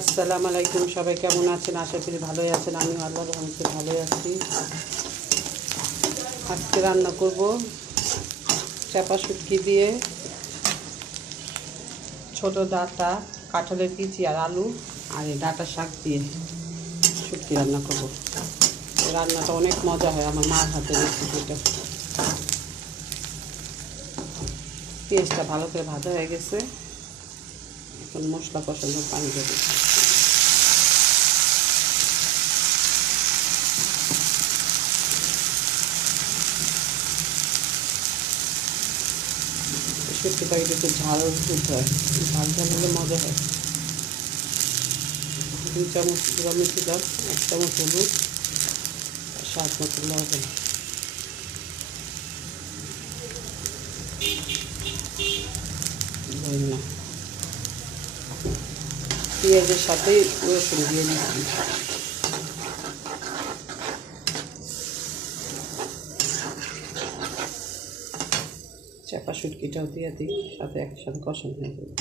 আসসালামু আলাইকুম, সবাই কেমন আছেন? আশা করি ভালোই আছেন। আমিও আল্লাহর রহমতে ভালোই আছি। আজকে রান্না করব চাপা শুটকি দিয়ে ছোট ডাঁটা, কাঁঠালের বিচি আর আলু আর এই ডাঁটা শাক দিয়ে শুটকি রান্না করব। এই রান্নাটা অনেক মজা হয়, আমার মার হাতের রেসিপিটা। পেঁয়াজটা ভালো করে ভাজা হয়ে গেছে, এখন মশলা কষানোর পানি দেবো। শুটকি তরকারিটা একটু ঝাল দিতে হয়, ঝাল ঝাল হলে মজা হয়। 2 চামচ গুঁড়া মিষ্টি দিলাম, 1 চামচ হলুদ, স্বাদ মতো লবণ। ধনিয়া, পেঁয়াজের সাথেই রসুন দিয়ে দিচ্ছি। চাপা শুটকিটাও দিয়ে দিই, সাথে একসাথে কষানো হয়ে যাবে।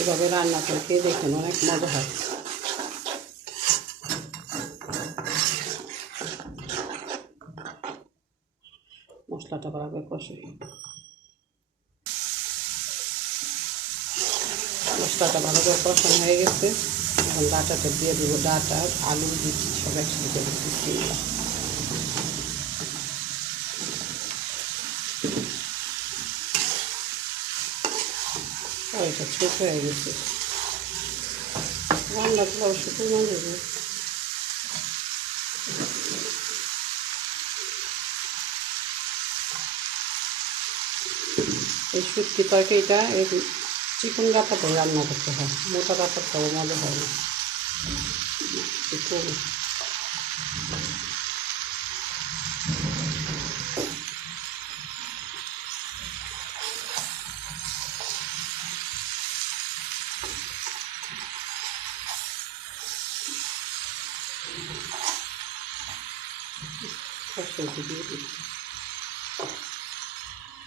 এভাবে রান্না করে খেয়ে দেখুন, অনেক মজা হয়। মশলাটা ভালো কষে, মশলাটা ভালো করে কষানো হয়ে গেছে। এখন ডাঁটাটা দিয়ে দেবো, ডাঁটা আলু দিচ্ছি সব একসাথে দিচ্ছি। এটা ছোট হয়ে গেছে, রান্নাগুলো অবশ্য খুব মজা হবে। এই শুটকি তরকারিটা এই চিকন ডাঁটাতে রান্না করতে হয়, মোটা ডাঁটাটাও মজা হয় না।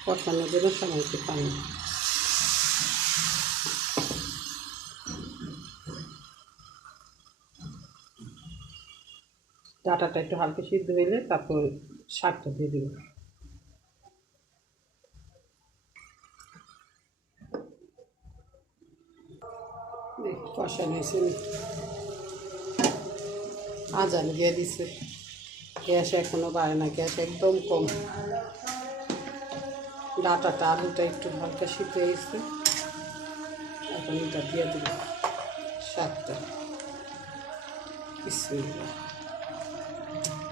কষানোর জন্য সময় একটু পানি। ডাঁটাটা একটু হালকা সিদ্ধ হইলে তারপর শাকটা দিয়ে দেবো। কষানো হয়েছে, আজান দিয়ে দিছে। গ্যাস এখনও বাড়ে না, গ্যাস একদম কম। ডাঁটাটা আলুটা একটু হালকা সিদ্ধ হয়ে গেছে, এখন এটা দিয়ে দেবো শাকটা। বিসমিল্লাহ।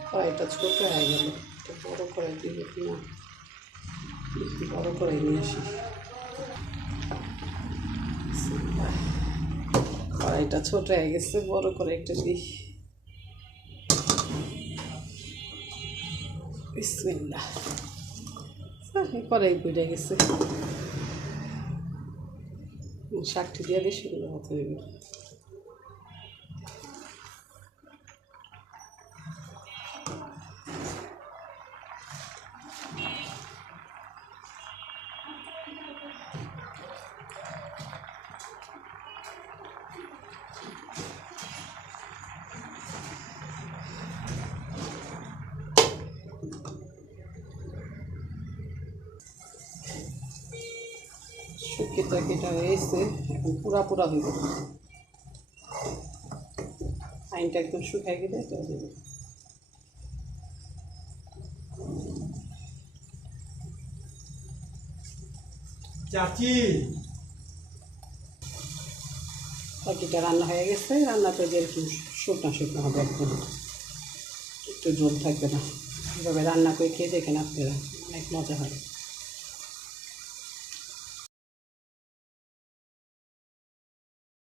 কড়াইটা ছোট হয়ে গেল, একটু বড় করে দিব কিনা, একটু বড় করে নিয়ে আসি। কড়াইটা ছোট হয়ে গেছে, বড় করে একটা দিই। বিসমিল্লাহ। কড়াই পুড়ে গেছে, শাকটি দিয়ে দিই, সুন্দর মতো হইবে। শুটকি তরকারিটা হয়েছে, এখন পুরা হইব। পানিটা একদম শুকাই গেলে এটা দেবো। চাচি, তরকারিটা রান্না হয়ে গেছে। রান্নাটা যেরকম শুকনো হবে, একদম একটু জল থাকবে না। এভাবে রান্না করে খেয়ে দেখেন আপনারা, অনেক মজা হয়।